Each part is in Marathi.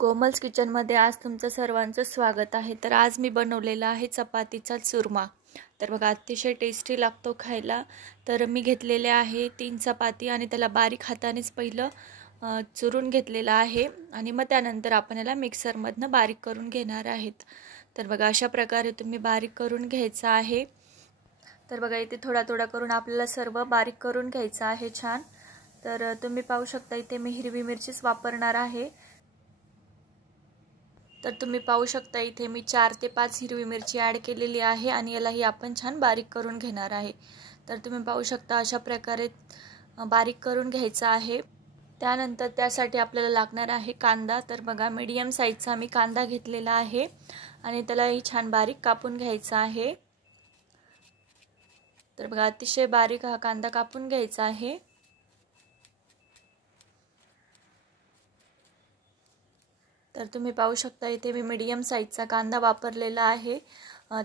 कोमल्स किचनमध्ये आज तुमचं सर्वांचं स्वागत आहे। तर आज मी बनवलेला आहे चपातीचा चुरमा। तर बघा अतिशय टेस्टी लागतो खायला। तर मी घेतलेले आहे 3 चपाती आणि त्याला बारीक हातानेच पहिलं चुरून घेतलेला आहे आणि मग त्यानंतर आपण याला मिक्सर मधनं बारीक करून घेणार आहेत। तर बघा अशा प्रकारे तुम्ही बारीक करून घ्यायचा आहे। तर बघा इथे थोडा थोडा करून आपल्याला सर्व बारीक करून घ्यायचं आहे छान। तर तुम्ही पाहू शकता इथे मी हिरवी मिरचीच वापरणार आहे। तर तुम्ही पाहू शकता इथे मी 4 ते 5 हिरवी मिरची ॲड केलेली आहे आणि यालाही आपण छान बारीक करून घेणार आहे। तर तुम्ही पाहू शकता अशा प्रकारे बारीक करून घ्यायचा आहे। त्यानंतर त्यासाठी आपल्याला लागणार आहे कांदा। तर बघा मीडियम साईजचा मी कांदा घेतलेला आहे आणि त्यालाही छान बारीक कापून घ्यायचा आहे। तर बघा अतिशय बारीक हा कांदा कापून घ्यायचा आहे। तर तुम्ही पाहू शकता इथे मी मीडियम साईजचा कांदा वापरलेला आहे,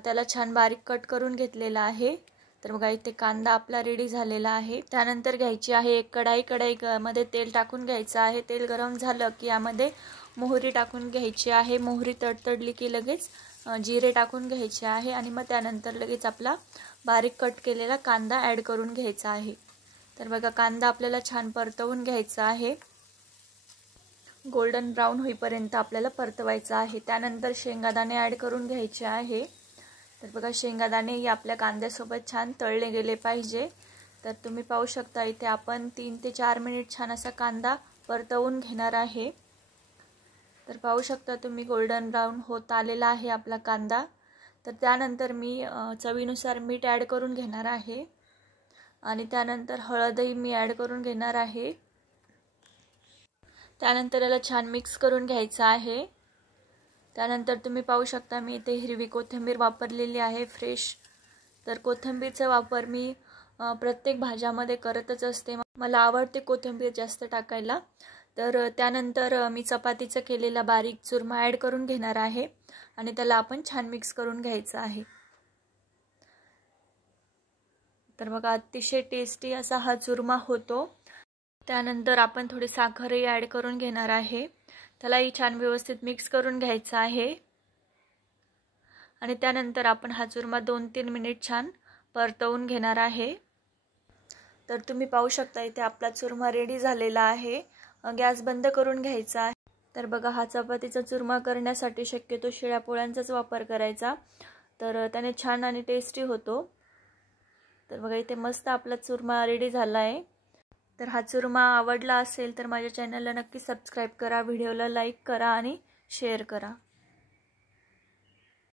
त्याला छान बारीक कट करून घेतलेला आहे। तर बघा इथे कांदा आपला रेडी झालेला आहे। त्यानंतर घ्यायची आहे एक कढाई मध्ये तेल टाकून घ्यायचं आहे। तेल गरम झालं की यामध्ये मोहरी टाकून घ्यायची आहे। मोहरी तडतडली की लगेच जिरे टाकून घ्यायचे आहे आणि मग त्यानंतर लगेच आपला बारीक कट केलेला कांदा ॲड करून घ्यायचा आहे। तर बघा कांदा आपल्याला छान परतवून घ्यायचा आहे, गोल्डन ब्राउन होईपर्यंत आपल्याला परतवायचा आहे। त्यानंतर शेंगादाणे ॲड करून घ्यायचे आहे। तर बघा शेंगादाणे आपल्या कांद्यासोबत छान तळले गेले पाहिजे। तर तुम्ही पाहू शकता इथे आपण 3 ते 4 मिनिट छान असा कांदा परतवून घेणार आहे। तर पाहू शकता तुम्ही गोल्डन ब्राउन होत आलेला आहे आपला कांदा। तर त्यानंतर मी चवीनुसार मीठ ॲड करून घेणार आहे आणि त्यानंतर हळदही मी ॲड करून घेणार आहे। त्यानंतर याला छान मिक्स करून घ्यायचं आहे। त्यानंतर तुम्ही पाहू शकता मी इथे हिरवी कोथिंबीर वापरलेली आहे फ्रेश। तर कोथिंबीरचा वापर मी प्रत्येक भाज्यामध्ये करतच असते, मला आवडते कोथिंबीर जास्त टाकायला। तर त्यानंतर मी चपातीचा केलेला बारीक चुरमा ॲड करून घेणार आहे आणि त्याला आपण छान मिक्स करून घ्यायचं आहे। तर बघा अतिशय टेस्टी असा हा चुरमा होतो। त्यानंतर आपण थोडी साखरही ॲड करून घेणार आहे, त्यालाही छान व्यवस्थित मिक्स करून घ्यायचं आहे आणि त्यानंतर आपण हा चुरमा 2-3 मिनिट छान परतवून घेणार आहे। तर तुम्ही पाहू शकता इथे आपला चुरमा रेडी झालेला आहे। गॅस बंद करून घ्यायचा आहे। तर बघा हा चपातीचा चुरमा करण्यासाठी शक्यतो शिळ्या पोळ्यांचाच वापर करायचा, तर त्याने छान आणि टेस्टी होतो। तर बघा इथे मस्त आपला चुरमा रेडी झाला आहे। तर हा चुरमा आवडला असेल तर माझ्या चॅनलला नक्की सबस्क्राईब करा, व्हिडिओला लाईक करा आणि शेअर करा।